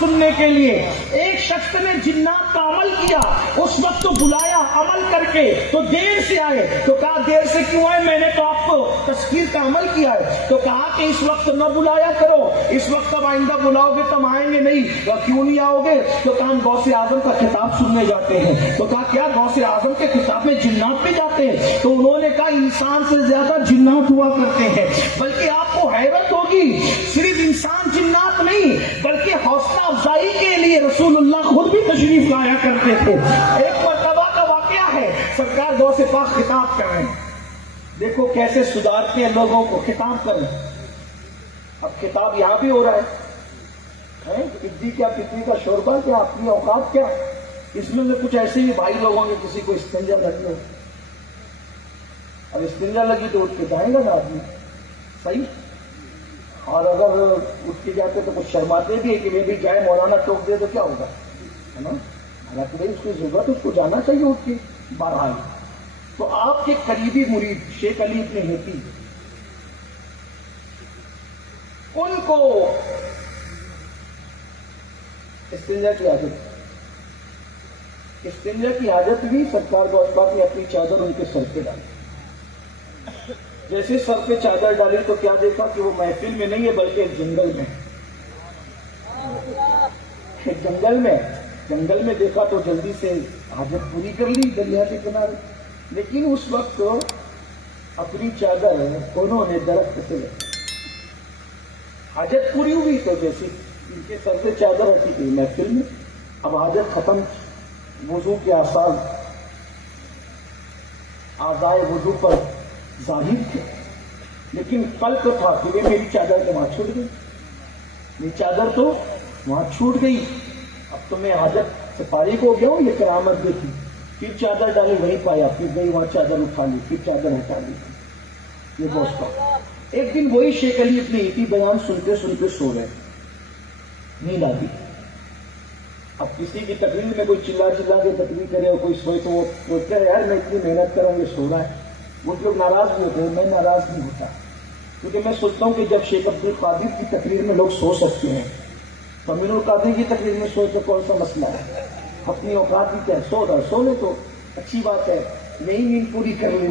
سننے کے لیے ایک شخص نے جنات کا عمل کیا، اس وقت تو بلایا عمل کر کے تو دیر سے آئے، تو کہا دیر سے کیوں آئے؟ میں نے تو آپ کو تذکیر کا عمل کیا ہے۔ تو کہا کہ اس وقت نہ بلایا کرو، اس وقت اب آئندہ بلاؤ گے تم آئیں گے نہیں۔ وہ کیوں نہیں آؤ گے؟ تو کہا ہم غوث اعظم کا خطاب سننے جاتے ہیں۔ تو کہا کیا غوث اعظم کے خطاب میں جنات بھی جاتے ہیں؟ تو انہوں نے کہا انسان سے زیادہ جنات ہوا کرتے ہیں، بلکہ آپ کو حیرت ہوگی صرف انسان جنات نہیں بلکہ حوصلہ افزائی کے لیے رسول اللہ خود بھی تشریف لایا کرتے تھے۔ ایک مرتبہ کا واقعہ ہے، سرکار غوث پاک خطاب کر رہے ہیں، دیکھو کیسے سدھارتے ہیں لوگوں کو، خطاب کر رہے ہیں۔ اب خطاب یہاں بھی ہو رہا ہے، ادی کیا پتنی کا شوربہ کیا، اپنی اوقات کیا، اس میں کچھ ایسے ہی بھائی لوگوں نے کسی کو استنجا لگی ہو، اب استنجا لگی تو اٹھ کے جائیں گا نا آدمی، صحیح؟ اور اگر اٹھ کے جاتے تو کچھ شرماتے بھی ہے کہ وہ بھی جائے، مولانا ٹوک دے تو کیا ہوگا، ہے نا؟ حالانکہ اس کی ضرورت، اس کو جانا چاہیے اٹھ کے بہرحال۔ تو آپ کے قریبی مرید شیخ علی ابن ہیتی، ان کو استنجا کی حاجت بھی، سرکار غوث پاک نے اپنی چادر ان کے سر پہ ڈالی۔ جیسے سر پہ چادر ڈالی تو کیا دیکھا کہ وہ محفل میں نہیں ہے بلکہ ایک جنگل میں، جنگل میں دیکھا تو جلدی سے حاجت پوری کر لی دریا کے کنارے۔ لیکن اس وقت اپنی چادر انہوں نے درخت سے لگی، حاجت پوری ہوئی تو جیسے ان کے سر سے چادر ہٹی گئی محفل میں، اب حاجت ختم، وضو کے آثار اعضائے وضو پر ظاہر تھے، لیکن کل تو تھا کہ یہ میری چادر تو وہاں چھوٹ گئی، میری چادر تو وہاں چھوٹ گئی، اب تو میں حاجت سے فارغ ہو گیا ہوں، یہ قیامت دیکھی۔ پھر چادر ڈالی وہیں پایا، پھر گئی وہاں چادر اٹھا لی، پھر چادر ہٹا لی۔ یہ دوستوں ایک دن وہی شیخ علی ابن ہیتی بیان سنتے سنتے سو رہے، نیند آ گئی۔ اب کسی کی تقریر میں کوئی چلا کے تقریر کرے اور کوئی سوئے تو وہ سوچتا ہے یار میں اتنی محنت کروں یہ سو رہا ہے۔ وہ لوگ ناراض بھی ہوتے ہیں، میں ناراض نہیں ہوتا، کیونکہ میں سوچتا ہوں کہ جب شیخ عبد القادر کی تقریر میں لوگ سو سکتے ہیں تو امین القادری کی تقریر میں سوئے تو کون سا مسئلہ ہے؟ اپنی اوقات بھی کیا سو لے تو اچھی بات ہے، نہیں نیند پوری کر لیں،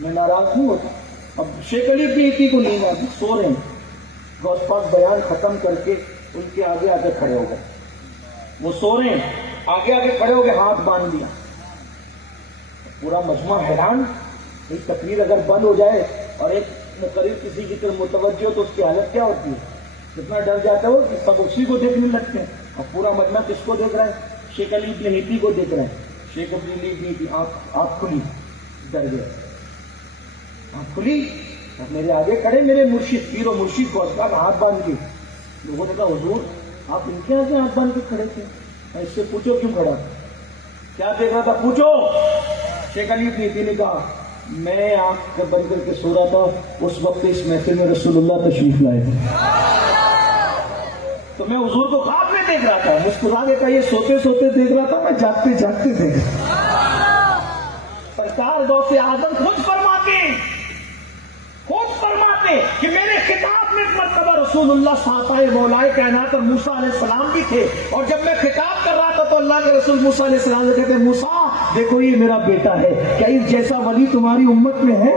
میں ناراض نہیں ہوتا۔ اب شیخ علی ابن ہیتی کو نیند آتی، سو رہے ہیں، غوث پاک بیان ختم کر کے ان کے آگے آگے کھڑے ہو گئے، وہ سو رہے ہیں، آگے آگے کھڑے ہو گئے، ہاتھ باندھ دیا، پورا مجمع حیران۔ ایک تقریر اگر بند ہو جائے اور ایک مقرر کسی کی طرف متوجہ ہو تو اس کی حالت کیا ہوتی ہے؟ کتنا ڈر جاتا ہو کہ سب اسی کو دیکھنے لگتے ہیں، اور پورا مجمع کس کو دیکھ رہا ہے؟ شیخ علی ابن ہیتی کو دیکھ رہے ہیں۔ شیخ علی ابن ہیتی آنکھ کھلی، ڈر گئے، آنکھ کھلی، اب میرے آگے کھڑے میرے مرشد، پیر و مرشد کو ہاتھ باندھ کے۔ لوگوں نے کہا حضور آپ ان کے آگے ہاتھ باندھ کے کھڑے تھے، اس سے پوچھو کیوں کھڑا تھا، کیا دیکھ رہا تھا پوچھو۔ شیخ علی ابن ہیتی نے کہا میں آنکھ بند کر کے سو رہا تھا، اس وقت اس محفل میں رسول اللہ تشریف لائے تھے، تو میں حضور کو خواب میں دیکھ رہا تھا، مسکرا کے کہا یہ سوتے سوتے دیکھ رہا تھا، میں جاگتے جاگتے دیکھ رہا تھا۔ سرکار غوث اعظم خود فرماتے کہ میرے خطاب میں ایک مرتبہ رسول اللہ صحابہ مولائے کائنات اور موسیٰ علیہ السلام بھی تھے، اور جب میں خطاب کر رہا تھا تو اللہ کے رسول موسیٰ علیہ السلام سے کہتے ہیں موسیٰ دیکھو یہ میرا بیٹا ہے، کیا اس جیسا ولی تمہاری امت میں ہے؟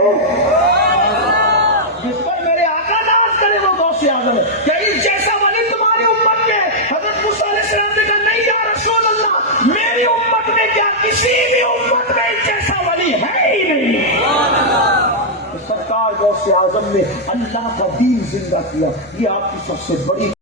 جس پر میرے آقا ناز کرے وہ غوث اعظم ہے، کیا اس جیسا ولی تمہاری امت میں ہے؟ حضرت موسیٰ علیہ السلام نے کہا نہیں یا رسول اللہ، میری امت میں کیا کسی بھی امت میں اس جیسا ولی ہے ہی نہیں۔ سرکار غوث اعظم نے اللہ کا دین زندہ کیا، یہ آپ کی سب سے بڑی